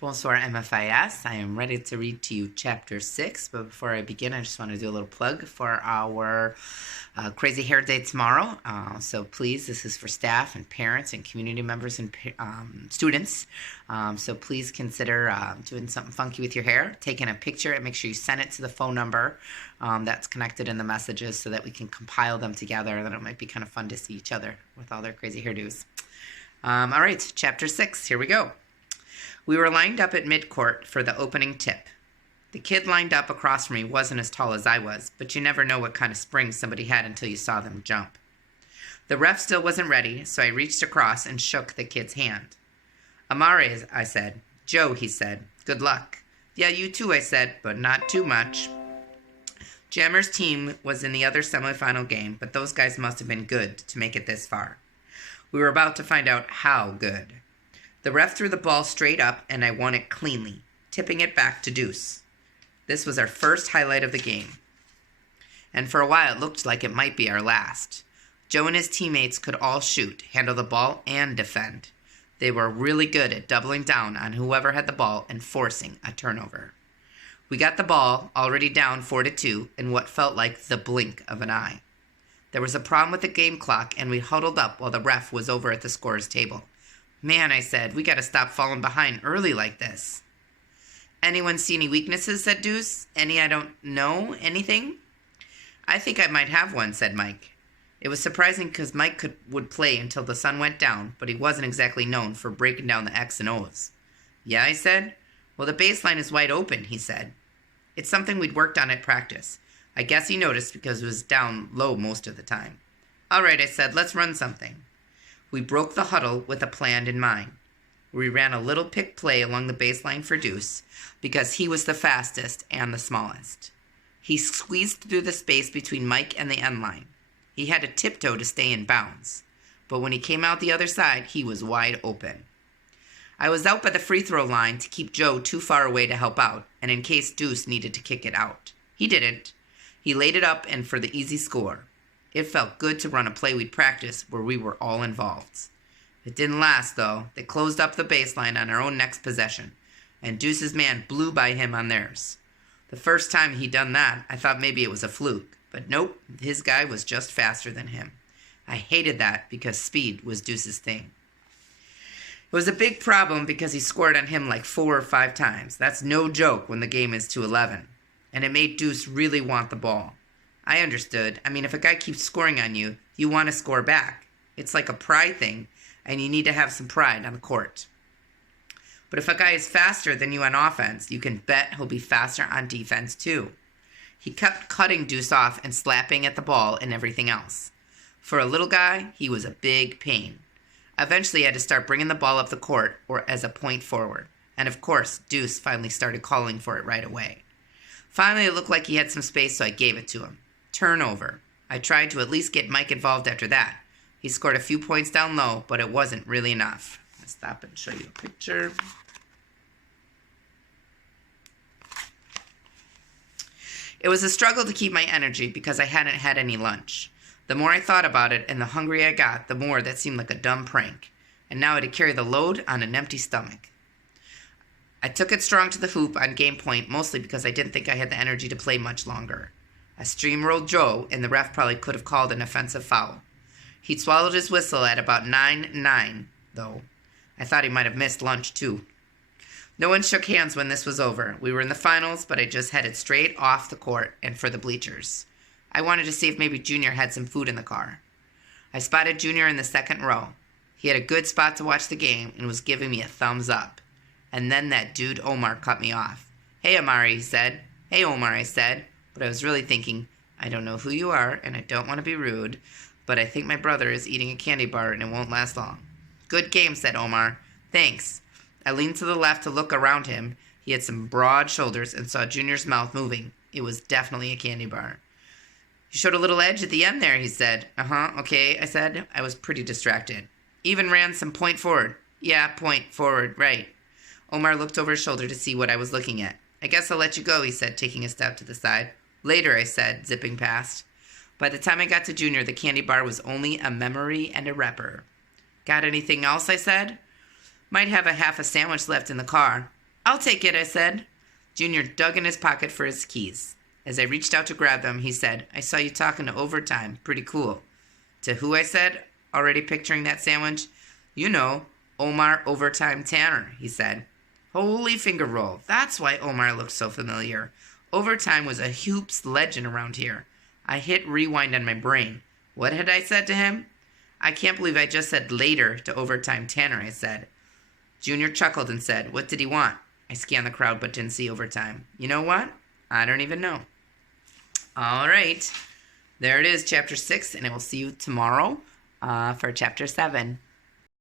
Bonsoir MFIS. I am ready to read to you Chapter 6, but before I begin, I just want to do a little plug for our Crazy Hair Day tomorrow. So please, this is for staff and parents and community members and students. So please consider doing something funky with your hair, taking a picture, and make sure you send it to the phone number that's connected in the messages so that we can compile them together. Then it might be kind of fun to see each other with all their crazy hairdos. All right, Chapter 6, here we go. We were lined up at midcourt for the opening tip. The kid lined up across from me wasn't as tall as I was, but you never know what kind of spring somebody had until you saw them jump. The ref still wasn't ready, so I reached across and shook the kid's hand. Amare, I said. Joe, he said. Good luck. Yeah, you too, I said, but not too much. Jammer's team was in the other semifinal game, but those guys must have been good to make it this far. We were about to find out how good. The ref threw the ball straight up, and I won it cleanly, tipping it back to Deuce. This was our first highlight of the game. And for a while, it looked like it might be our last. Joe and his teammates could all shoot, handle the ball, and defend. They were really good at doubling down on whoever had the ball and forcing a turnover. We got the ball, already down 4-2, in what felt like the blink of an eye. There was a problem with the game clock, and we huddled up while the ref was over at the scorer's table. Man, I said, we got to stop falling behind early like this. Anyone see any weaknesses, said Deuce. Any I don't know? Anything? I think I might have one, said Mike. It was surprising because Mike would play until the sun went down, but he wasn't exactly known for breaking down the X and O's. Yeah, I said. Well, the baseline is wide open, he said. It's something we'd worked on at practice. I guess he noticed because it was down low most of the time. All right, I said, let's run something. We broke the huddle with a plan in mind. We ran a little pick play along the baseline for Deuce because he was the fastest and the smallest. He squeezed through the space between Mike and the end line. He had to tiptoe to stay in bounds, but when he came out the other side, he was wide open. I was out by the free throw line to keep Joe too far away to help out, and in case Deuce needed to kick it out. He didn't. He laid it up and for the easy score. It felt good to run a play we'd practiced where we were all involved. It didn't last, though. They closed up the baseline on our own next possession, and Deuce's man blew by him on theirs. The first time he'd done that, I thought maybe it was a fluke, but nope, his guy was just faster than him. I hated that because speed was Deuce's thing. It was a big problem because he scored on him like 4 or 5 times. That's no joke when the game is to 11. And it made Deuce really want the ball. I understood. I mean, if a guy keeps scoring on you, you want to score back. It's like a pride thing, and you need to have some pride on the court. But if a guy is faster than you on offense, you can bet he'll be faster on defense too. He kept cutting Deuce off and slapping at the ball and everything else. For a little guy, he was a big pain. Eventually, I had to start bringing the ball up the court or as a point forward. And of course, Deuce finally started calling for it right away. Finally, it looked like he had some space, so I gave it to him. Turnover. I tried to at least get Mike involved after that. He scored a few points down low, but it wasn't really enough. Let's stop and show you a picture. It was a struggle to keep my energy because I hadn't had any lunch. The more I thought about it and the hungrier I got, the more that seemed like a dumb prank. And now I had to carry the load on an empty stomach. I took it strong to the hoop on game point, mostly because I didn't think I had the energy to play much longer. I steamrolled Joe, and the ref probably could have called an offensive foul. He'd swallowed his whistle at about 9-9, though. I thought he might have missed lunch, too. No one shook hands when this was over. We were in the finals, but I just headed straight off the court and for the bleachers. I wanted to see if maybe Junior had some food in the car. I spotted Junior in the second row. He had a good spot to watch the game and was giving me a thumbs up. And then that dude Omar cut me off. Hey, Amari, he said. Hey, Omar, I said. But I was really thinking, I don't know who you are, and I don't want to be rude, but I think my brother is eating a candy bar and it won't last long. Good game, said Omar. Thanks. I leaned to the left to look around him. He had some broad shoulders and saw Junior's mouth moving. It was definitely a candy bar. You showed a little edge at the end there, he said. Okay, I said. I was pretty distracted. Even ran some point forward. Yeah, point forward, right. Omar looked over his shoulder to see what I was looking at. I guess I'll let you go, he said, taking a step to the side. Later, I said, zipping past. By the time I got to Junior, the candy bar was only a memory and a wrapper. Got anything else, I said. Might have a half a sandwich left in the car. I'll take it, I said. Junior dug in his pocket for his keys. As I reached out to grab them, he said, I saw you talking to Overtime. Pretty cool. To who, I said, already picturing that sandwich. You know, Omar Overtime Tanner, he said. Holy finger roll. That's why Omar looked so familiar. Overtime was a hoops legend around here. I hit rewind on my brain. What had I said to him? I can't believe I just said later to Overtime Tanner, I said. Junior chuckled and said, what did he want? I scanned the crowd but didn't see Overtime. You know what? I don't even know. All right. There it is, Chapter 6, and I will see you tomorrow for Chapter 7.